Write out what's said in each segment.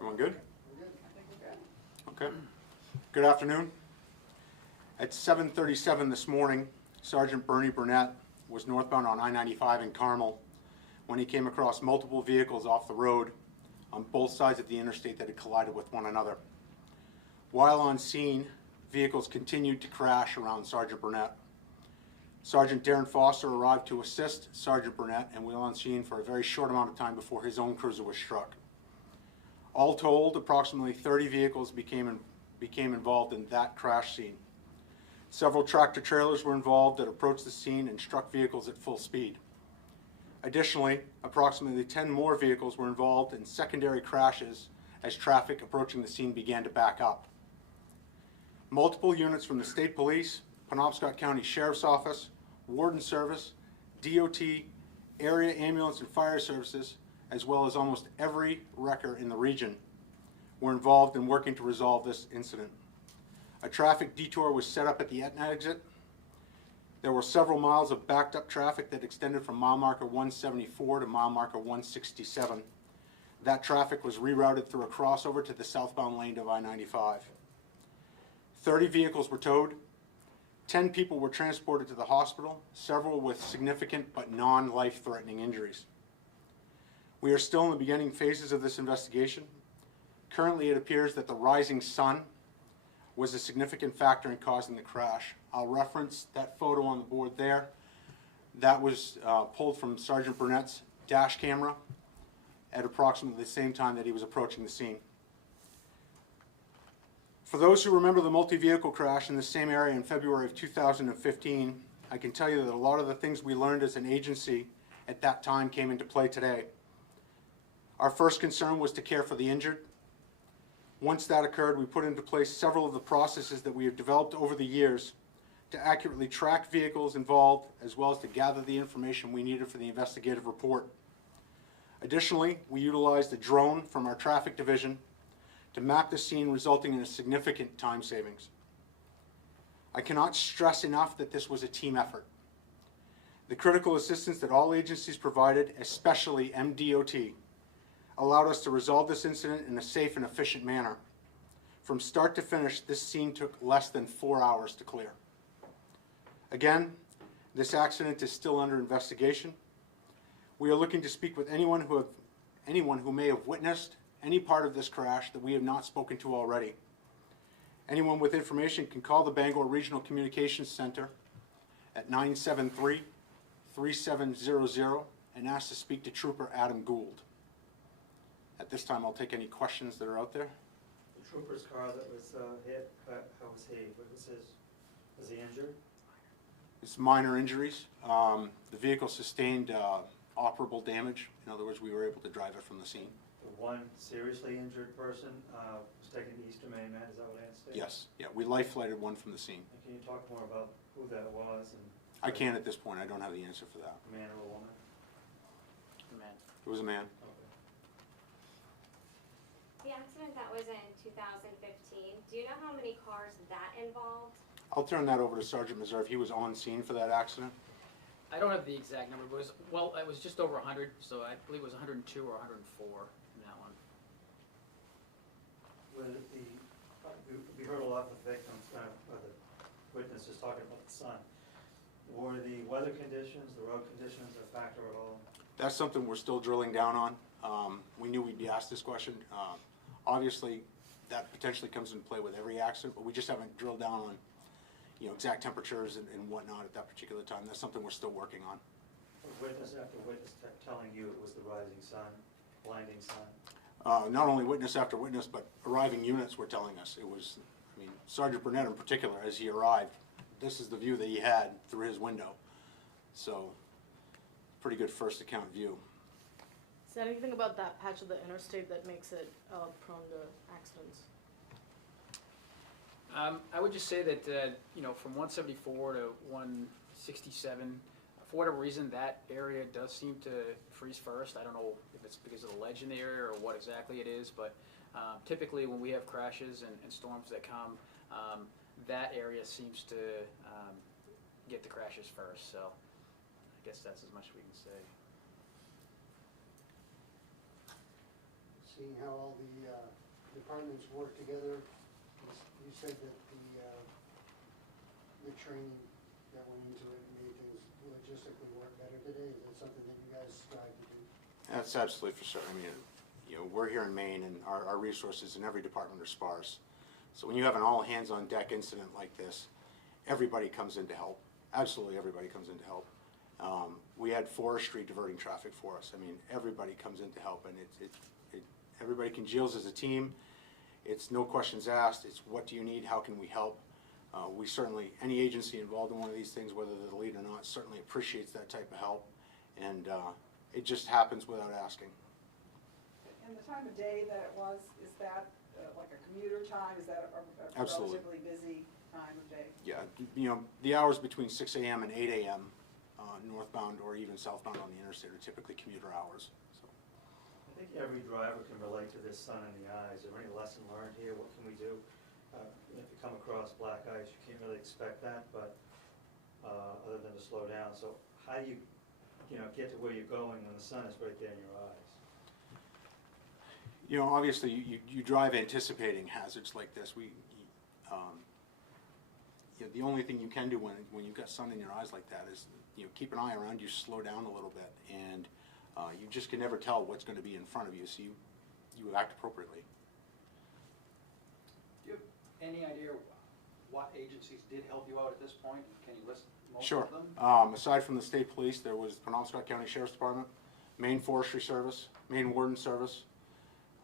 Everyone good? Okay. Good afternoon. At 7:37 this morning, Sergeant Bernie Burnett was northbound on I-95 in Carmel when he came across multiple vehicles off the road on both sides of the interstate that had collided with one another. While on scene, vehicles continued to crash around Sergeant Burnett. Sergeant Darren Foster arrived to assist Sergeant Burnett and we were on scene for a very short amount of time before his own cruiser was struck. All told, approximately 30 vehicles became involved in that crash scene. Several tractor trailers were involved that approached the scene and struck vehicles at full speed. Additionally, approximately 10 more vehicles were involved in secondary crashes as traffic approaching the scene began to back up. Multiple units from the State Police, Penobscot County Sheriff's Office, Warden Service, DOT, Area Ambulance and Fire Services, as well as almost every wrecker in the region, were involved in working to resolve this incident. A traffic detour was set up at the Etna exit. There were several miles of backed up traffic that extended from mile marker 174 to mile marker 167. That traffic was rerouted through a crossover to the southbound lane of I-95. 30 vehicles were towed. 10 people were transported to the hospital, several with significant but non-life-threatening injuries. We are still in the beginning phases of this investigation. Currently, it appears that the rising sun was a significant factor in causing the crash. I'll reference that photo on the board there. That was pulled from Sergeant Burnett's dash camera at approximately the same time that he was approaching the scene. For those who remember the multi-vehicle crash in the same area in February of 2015, I can tell you that a lot of the things we learned as an agency at that time came into play today. Our first concern was to care for the injured. Once that occurred, we put into place several of the processes that we have developed over the years to accurately track vehicles involved, as well as to gather the information we needed for the investigative report. Additionally, we utilized a drone from our traffic division to map the scene, resulting in a significant time savings. I cannot stress enough that this was a team effort. The critical assistance that all agencies provided, especially MDOT, allowed us to resolve this incident in a safe and efficient manner. From start to finish, this scene took less than 4 hours to clear. Again, this accident is still under investigation. We are looking to speak with anyone who may have witnessed any part of this crash that we have not spoken to already. Anyone with information can call the Bangor Regional Communications Center at 973-3700 and ask to speak to Trooper Adam Gould. At this time, I'll take any questions that are out there. The trooper's car that was hit, how was he? Was he injured? It's minor injuries. The vehicle sustained operable damage. In other words, we were able to drive it from the scene. The one seriously injured person was taken to Eastern Maine Med, is that what I understand? Yes. Yeah, we life flighted one from the scene. And can you talk more about who that was? And I can't at this point. I don't have the answer for that. a man or a woman? A man. It was a man. Okay. The accident that was in 2015, do you know how many cars that involved? I'll turn that over to Sergeant Meserve. He was on scene for that accident. I don't have the exact number, but it was just over 100, so I believe it was 102 or 104 in that one. Would it be, we heard a lot of the victims, the witnesses talking about the sun. Were the weather conditions, the road conditions a factor at all? That's something we're still drilling down on. We knew we'd be asked this question. Obviously, that potentially comes into play with every accident, but we just haven't drilled down on exact temperatures and whatnot at that particular time. That's something we're still working on. Witness after witness telling you it was the rising sun, blinding sun? Not only witness after witness, but arriving units were telling us. It was, Sergeant Burnett in particular, as he arrived, this is the view that he had through his window. So, pretty good first account view. Is there anything about that patch of the interstate that makes it prone to accidents? I would just say that, from 174 to 167, for whatever reason, that area does seem to freeze first. I don't know if it's because of the ledge in the area or what exactly it is, but typically when we have crashes and storms that come, that area seems to get the crashes first. So I guess that's as much as we can say. seeing how all the departments work together. You said that the training that went into it made things logistically work better today. Is that something that you guys strive to do? That's absolutely for sure. I mean, we're here in Maine, and our resources in every department are sparse. So when you have an all-hands-on-deck incident like this, everybody comes in to help. Absolutely everybody comes in to help. We had forestry diverting traffic for us. I mean, everybody comes in to help, and everybody congeals as a team. It's no questions asked. It's what do you need? How can we help? We certainly, any agency involved in one of these things, whether they're the lead or not, certainly appreciates that type of help, and it just happens without asking. And the time of day that it was, is that like a commuter time? Is that a Absolutely. relatively busy time of day? Yeah, the hours between 6 a.m. and 8 a.m. Northbound or even southbound on the interstate are typically commuter hours. So. I think every driver can relate to this sun in the eyes. Is there any lesson learned here? What can we do? If you come across black ice, you can't really expect that, but other than to slow down. So how do you get to where you're going when the sun is right there in your eyes? Obviously, you drive anticipating hazards like this. The only thing you can do when you've got sun in your eyes like that is, keep an eye around you, slow down a little bit, and you just can never tell what's going to be in front of you, so you act appropriately. Do you have any idea what agencies did help you out at this point? Can you list most Sure. of them? Aside from the state police, there was Penobscot County Sheriff's Department, Maine Forestry Service, Maine Warden Service,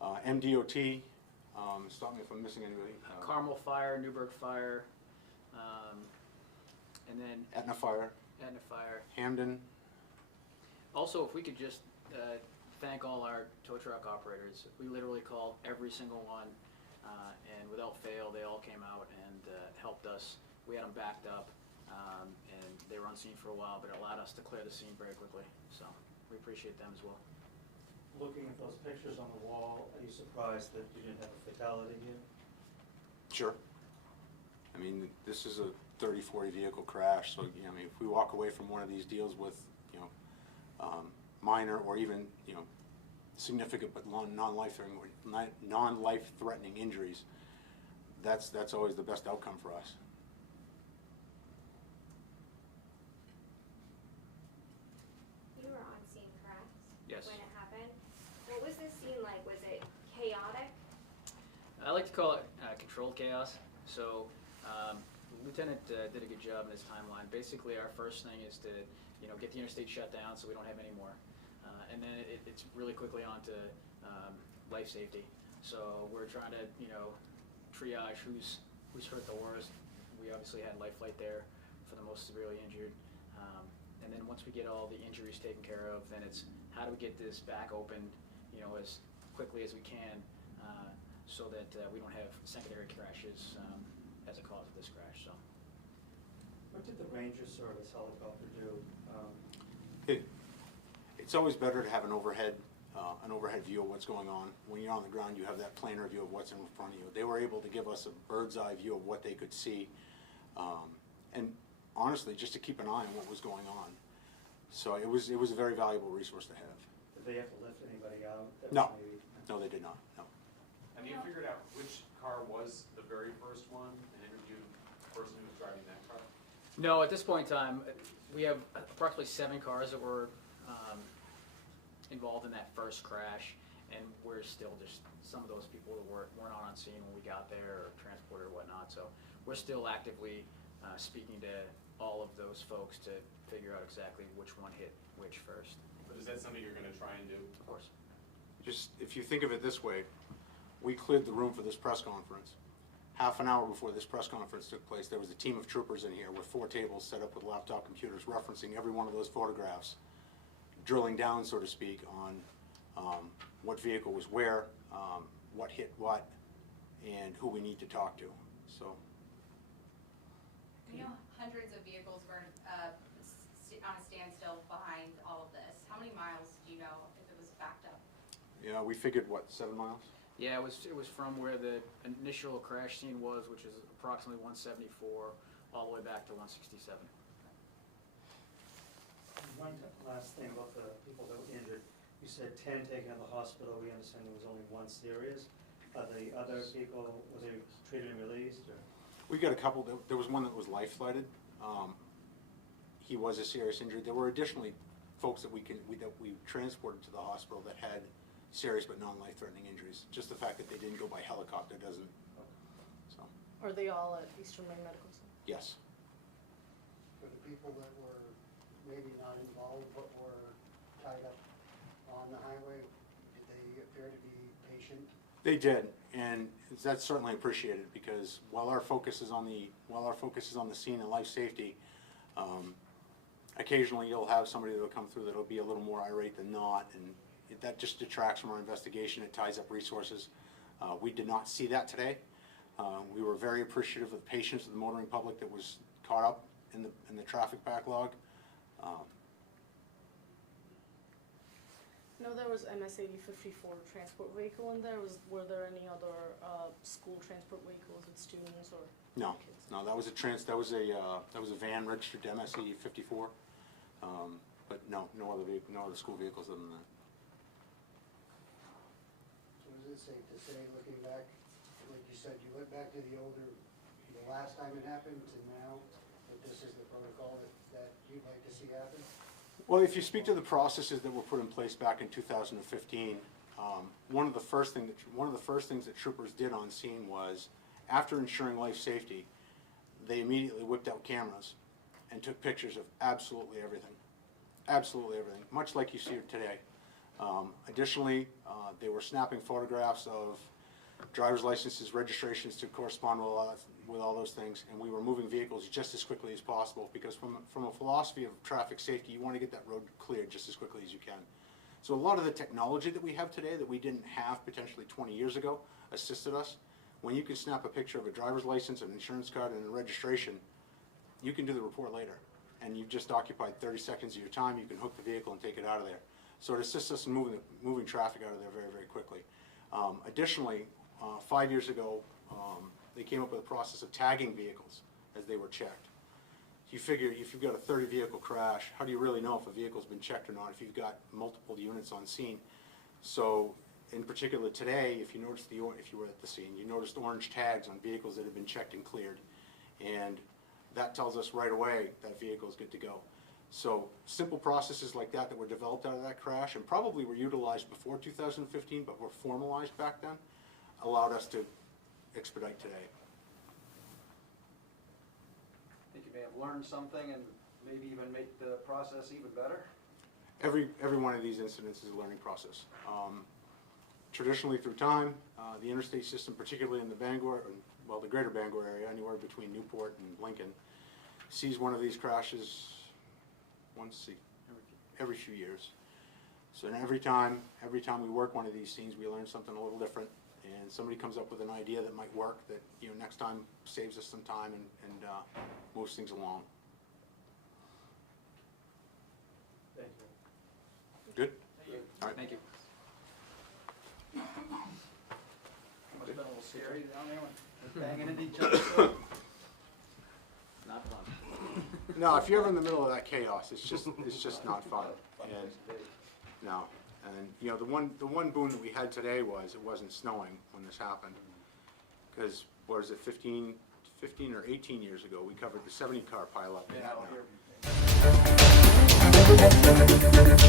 MDOT, stop me if I'm missing anybody. Carmel Fire, Newburgh Fire, and then Etna Fire, Etna Fire. Hamden. Also, if we could just thank all our tow truck operators. We literally called every single one, and without fail, they all came out and helped us. We had them backed up, and they were unseen for a while, but it allowed us to clear the scene very quickly. So we appreciate them as well. Looking at those pictures on the wall, are you surprised that you didn't have a fatality here? Sure. I mean, this is a 30-40 vehicle crash, so I mean, if we walk away from one of these deals with minor or even significant but non-life-threatening injuries, that's always the best outcome for us. You were on scene, correct? Yes. When it happened? What was the scene like? Was it chaotic? I like to call it controlled chaos. So the lieutenant did a good job in his timeline. Basically, our first thing is to get the interstate shut down so we don't have any more. And then it's really quickly on to life safety. So we're trying to triage who's hurt the worst. We obviously had life flight there for the most severely injured. And then once we get all the injuries taken care of, then it's how do we get this back open as quickly as we can so that we don't have secondary crashes as a cause of this crash. So. What did the Ranger Service helicopter do? It's always better to have an overhead view of what's going on. When you're on the ground, you have that planar view of what's in front of you. They were able to give us a bird's eye view of what they could see, and honestly, just to keep an eye on what was going on. So it was a very valuable resource to have. Did they have to lift anybody out? That No. was maybe- No, they did not. No. Have you figured out which car was the very first one and interviewed the person who was driving that car? No, at this point in time, we have approximately 7 cars that were involved in that first crash, and we're still just, some of those people weren't on scene when we got there or transported or whatnot, so we're still actively speaking to all of those folks to figure out exactly which one hit which first. But is that something you're going to try and do? Of course. Just, if you think of it this way, we cleared the room for this press conference. Half an hour before this press conference took place, there was a team of troopers in here with 4 tables set up with laptop computers referencing every one of those photographs, drilling down, so to speak, on what vehicle was where, what hit what, and who we need to talk to. So. Hundreds of vehicles were on a standstill behind all of this. How many miles do you know if it was backed up? Yeah, we figured, what, 7 miles? Yeah, it was from where the initial crash scene was, which is approximately 174, all the way back to 167. One last thing about the people that were injured. You said 10 taken to the hospital, we understand there was only one serious. Are the other people, were they treated and released, or? We got a couple, there was one that was life-flighted. He was a serious injury. There were additionally folks that we transported to the hospital that had serious but non-life-threatening injuries. Just the fact that they didn't go by helicopter doesn't, so, Are they all at Eastern Maine Medical Center? yes. For the people that were maybe not involved but were tied up on the highway, did they appear to be patient? They did, and that's certainly appreciated, because while our focus is on the scene and life safety, occasionally you'll have somebody that'll come through that'll be a little more irate than not, and that just detracts from our investigation. It ties up resources. We did not see that today. We were very appreciative of the patience of the motoring public that was caught up in the traffic backlog. No, there was MS-8054 transport vehicle in there. Were there any other school transport vehicles with students or No, kids? no, that was a van registered to MS-54, but no other school vehicles other than that. So is it safe to say, looking back, like you said, you went back to the last time it happened to now, that this is the protocol that you'd like to see happen? Well, if you speak to the processes that were put in place back in 2015, one of the first things that troopers did on scene was, after ensuring life safety, they immediately whipped out cameras and took pictures of absolutely everything, much like you see today. Additionally, they were snapping photographs of driver's licenses, registrations to correspond with all those things, and we were moving vehicles just as quickly as possible, because from a philosophy of traffic safety, you want to get that road cleared just as quickly as you can. So a lot of the technology that we have today that we didn't have potentially 20 years ago assisted us. When you can snap a picture of a driver's license, an insurance card, and a registration, you can do the report later, and you've just occupied 30 seconds of your time. You can hook the vehicle and take it out of there. So it assists us in moving traffic out of there very, very quickly. Additionally, 5 years ago, they came up with a process of tagging vehicles as they were checked. You figure if you've got a 30 vehicle crash, how do you really know if a vehicle's been checked or not if you've got multiple units on scene? So in particular today, if you were at the scene, you noticed orange tags on vehicles that have been checked and cleared. And that tells us right away that vehicle is good to go. So simple processes like that were developed out of that crash and probably were utilized before 2015 but were formalized back then, allowed us to expedite today. I think you may have learned something and maybe even make the process even better. Every one of these incidents is a learning process. Traditionally through time, the interstate system, particularly in the the greater Bangor area, anywhere between Newport and Lincoln, sees one of these crashes every few years. So every time we work one of these scenes, we learn something a little different, and somebody comes up with an idea that might work that next time saves us some time and moves things along. Thank you. Good? Thank you. All right. Thank you. Must have been a little scary down there when they're banging into each other. Not fun. No, if you're ever in the middle of that chaos, it's just not fun. And no, and the one boon that we had today was it wasn't snowing when this happened, because what is it, 15 or 18 years ago, we covered the 70-car pileup in Yeah, that. I'll hear.